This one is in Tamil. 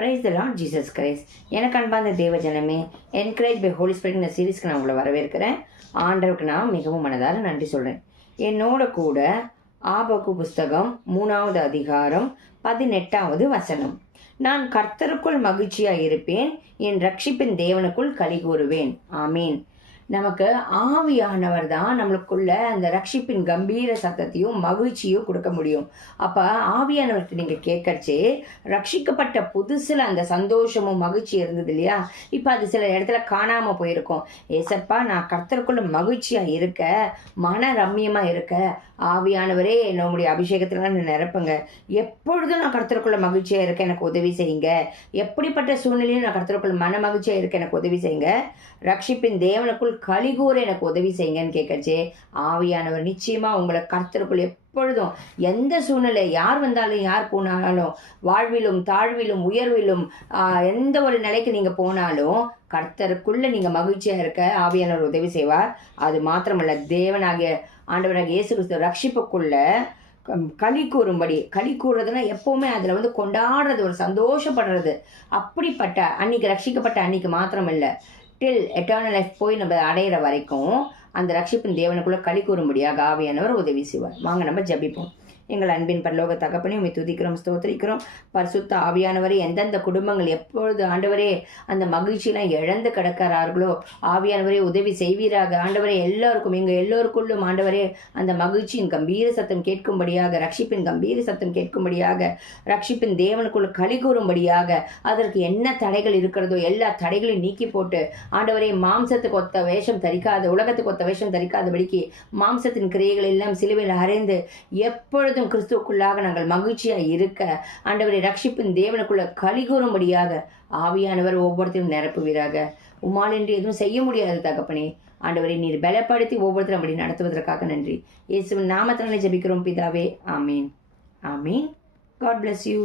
Praise the Lord Jesus Christ. எனக்கு அன்பார்ந்த தேவ ஜனமே, என்கரேஜ் பை ஹோலி ஸ்பிரிட் இந்த சீரீஸ்க்கு நான் உங்களை வரவேற்கிறேன். ஆண்டவருக்கு நான் மிகவும் மனதார நன்றி சொல்கிறேன். என்னோட கூட ஆபகு புஸ்தகம் 3வது அதிகாரம் 18வது வசனம். நான் கர்த்தருக்குள் மகிழ்ச்சியாக இருப்பேன், என் ரட்சிப்பின் தேவனுக்குள் களி கூறுவேன். ஆமீன். நமக்கு ஆவியானவர் தான் நம்மளுக்குள்ள அந்த ரட்சிப்பின் கம்பீர சத்தத்தையும் மகிழ்ச்சியும் கொடுக்க முடியும். அப்போ ஆவியானவர்கிட்ட நீங்கள் கேட்கறச்சே ரட்சிக்கப்பட்ட புதுசில் அந்த சந்தோஷமும் மகிழ்ச்சி இருந்தது இல்லையா? இப்போ அது சில இடத்துல காணாமல் போயிருக்கோம். ஏசப்பா, நான் கர்த்தருக்குள்ள மகிழ்ச்சியாக இருக்க, மன ரம்மியமாக இருக்க, ஆவியானவரே நம்முடைய அபிஷேகத்தில் நான் நிரப்புங்க. எப்பொழுதும் நான் கர்த்தருக்குள்ள மகிழ்ச்சியாக இருக்க எனக்கு உதவி செய்யுங்க. எப்படிப்பட்ட சூழ்நிலையும் நான் கர்த்தருக்குள்ள மன மகிழ்ச்சியாக இருக்க எனக்கு உதவி செய்யுங்க. ரட்சிப்பின் தேவனுக்குள் கலிகூற எனக்கு உதவி செய்யுங்கன்னு கேட்கச்சே ஆவியானவர் நிச்சயமாக உங்களை கர்த்தருக்குள் எப்பொழுதும் எந்த சூழ்நிலை, யார் வந்தாலும் யார் போனாலும், வாழ்விலும் தாழ்விலும் உயர்விலும் எந்த ஒரு நிலைக்கு நீங்கள் போனாலும் கர்த்தருக்குள்ள நீங்கள் மகிழ்ச்சியாக இருக்க ஆவியானவர் உதவி செய்வார். அது மாத்திரமல்ல, தேவனாகிய ஆண்டவராகிய இயேசு கிறிஸ்து ரட்சிப்புக்குள்ள களி கூறும்படி, களி கூறுறதுன்னா எப்போவுமே அதில் கொண்டாடுறது, ஒரு சந்தோஷப்படுறது. அப்படிப்பட்ட அன்னைக்கு ரட்சிக்கப்பட்ட அன்னைக்கு மாத்திரம் இல்லை, டில் எட்டர்னல் லைஃப் போய் நம்ம அடையிற வரைக்கும் அந்த ரட்சிப்பின் தேவனுக்குள்ள களி கூறும்படியாக ஆவியானவர் உதவி செய்வார். வாங்க நம்ம ஜெபிப்போம். எங்கள் அன்பின் பரலோக தகப்பனே, உம்மை துதிக்கிறோம், ஸ்தோத்திரிக்கிறோம். பரிசுத்த ஆவியானவரே, எந்தெந்த குடும்பங்கள் எப்பொழுது ஆண்டவரே அந்த மகிழ்ச்சியெல்லாம் இழந்து கிடக்கிறார்களோ ஆவியானவரே உதவி செய்வீராக. ஆண்டவரே, எல்லாருக்கும் எங்கள் எல்லோருக்குள்ளும் ஆண்டவரே அந்த மகிழ்ச்சியின் கம்பீர சத்தம் கேட்கும்படியாக, ரட்சிப்பின் கம்பீர சத்தம் கேட்கும்படியாக, ரட்சிப்பின் தேவனுக்குள்ள களி கூறும்படியாக, அதற்கு என்ன தடைகள் இருக்கிறதோ எல்லா தடைகளையும் நீக்கி போட்டு ஆண்டவரே மாம்சத்துக்கு ஒத்த வேஷம் தரிக்காத, உலகத்துக்கு ஒத்த வேஷம் தரிக்காதபடிக்கு மாம்சத்தின் கிரியைகள் எல்லாம் சிலுவையில் அறைந்து எப்பொழுதும் கிறிஸ்துவுக்குள்ளாக நாங்கள் மகிழ்ச்சியாக இருக்க ஆண்டவரை ரட்சிப்பின் தேவனுக்குள்ள களி கூறும்படியாக ஆவியானவர் ஒவ்வொருத்தரும் நிரப்புவீராக. உம்மால் என்று எதுவும் செய்ய முடியாது தகப்பனே. ஆண்டவரை நீர் பலப்படுத்தி ஒவ்வொருத்தரும் அப்படி நடத்துவதற்காக நன்றி. இயேசுவின் நாமத்தினாலே ஜெபிக்கிறோம் பிதாவே. ஆமீன். ஆமீன். God bless you.